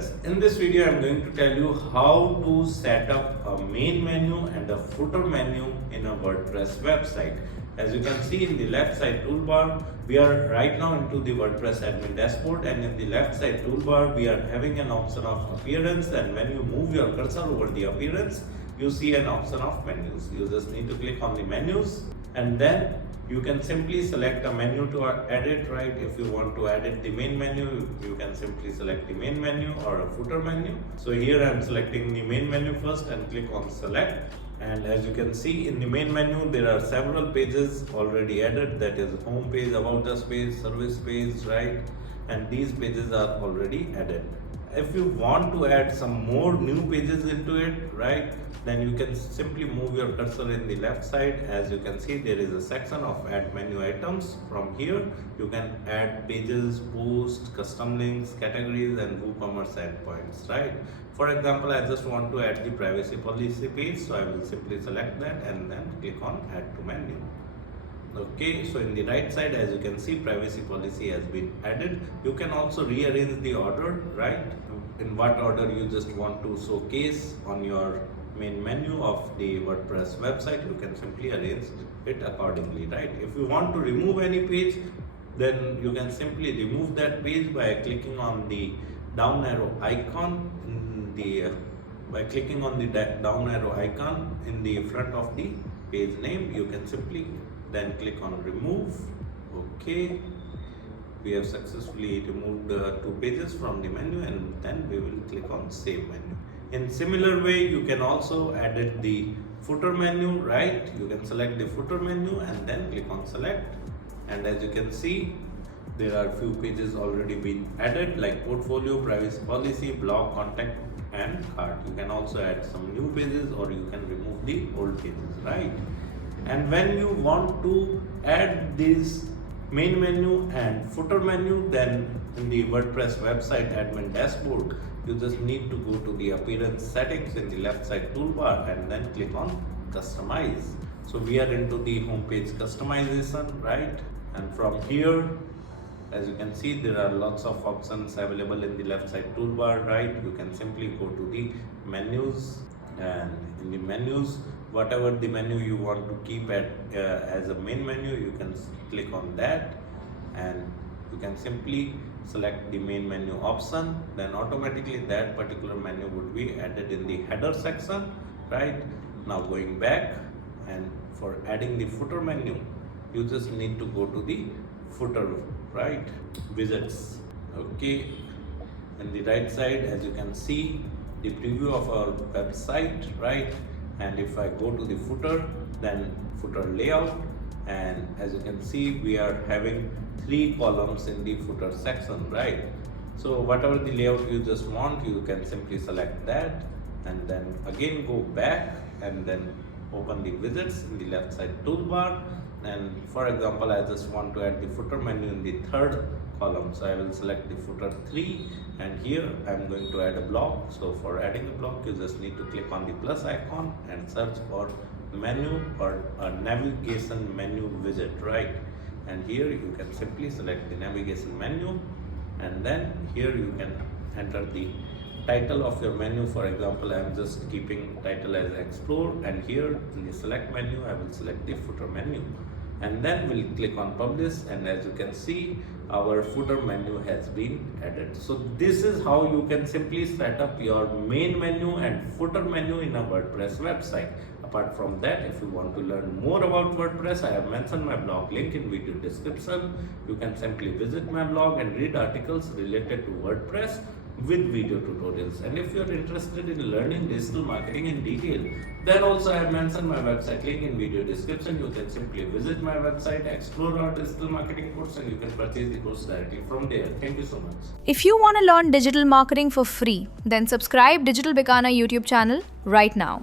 friends, in this video I am going to tell you how to set up a main menu and a footer menu in a WordPress website. As you can see in the left side toolbar, we are right now into the WordPress admin dashboard, and in the left side toolbar we are having an option of appearance, and when you move your cursor over the appearance, you see an option of menus. You just need to click on the menus, and then you can simply select a menu to edit, right? If you want to edit the main menu, you can simply select the main menu or a footer menu. So here I am selecting the main menu first and click on select. And as you can see in the main menu, there are several pages already added. That is home page, about us page, service page, right? And these pages are already added. If you want to add some more new pages into it, right, then you can simply move your cursor in the left side. As you can see, there is a section of add menu items. From here you can add pages, posts, custom links, categories, and WooCommerce endpoints, right? For example, I just want to add the privacy policy page, so I will simply select that and then click on add to menu. Okay, so in the right side, as you can see, privacy policy has been added. You can also rearrange the order, right? In what order you just want to showcase on your main menu of the WordPress website, you can simply arrange it accordingly, right? If you want to remove any page, then you can simply remove that page by clicking on the down arrow icon in the down arrow icon in the front of the page name. You can simply then click on remove. Okay, we have successfully removed two pages from the menu, and then we will click on save menu. In similar way, you can also edit the footer menu, right? You can select the footer menu and then click on select, and as you can see, there are few pages already been added, like portfolio, privacy policy, blog, contact, and cart. You can also add some new pages, or you can remove the old pages, right? And when you want to add this main menu and footer menu, then in the WordPress website admin dashboard, you just need to go to the appearance settings in the left side toolbar and then click on customize. So we are into the homepage customization, right? And from here, as you can see, there are lots of options available in the left side toolbar, right? You can simply go to the menus, and in the menus, whatever the menu you want to keep as a main menu, you can click on that, and you can simply select the main menu option. Then automatically that particular menu would be added in the header section, right? Now going back, and for adding the footer menu, you just need to go to the footer, right, widgets. Okay, in the right side, as you can see, the preview of our website, right? And if I go to the footer, then footer layout, and as you can see, we are having 3 columns in the footer section, right? So whatever the layout you just want, you can simply select that, and then again go back and then open the widgets in the left side toolbar. And for example, I just want to add the footer menu in the 3rd column, so I will select the footer 3, and here I am going to add a block. So for adding a block, you just need to click on the plus icon and search for menu or a navigation menu widget, right? And here you can simply select the navigation menu, and then here you can enter the title of your menu. For example, I am just keeping title as explore, and here in the select menu I will select the footer menu, and then we'll click on publish, and as you can see, our footer menu has been added. So this is how you can simply set up your main menu and footer menu in a WordPress website. Apart from that, if you want to learn more about WordPress, I have mentioned my blog link in video description. You can simply visit my blog and read articles related to WordPress with video tutorials. And if you are interested in learning digital marketing in detail, then also I have mentioned my website link in video description. You can simply visit my website, explore our digital marketing course, and you can purchase the course directly from there. Thank you so much. If you want to learn digital marketing for free, then subscribe Digital Bikana YouTube channel right now.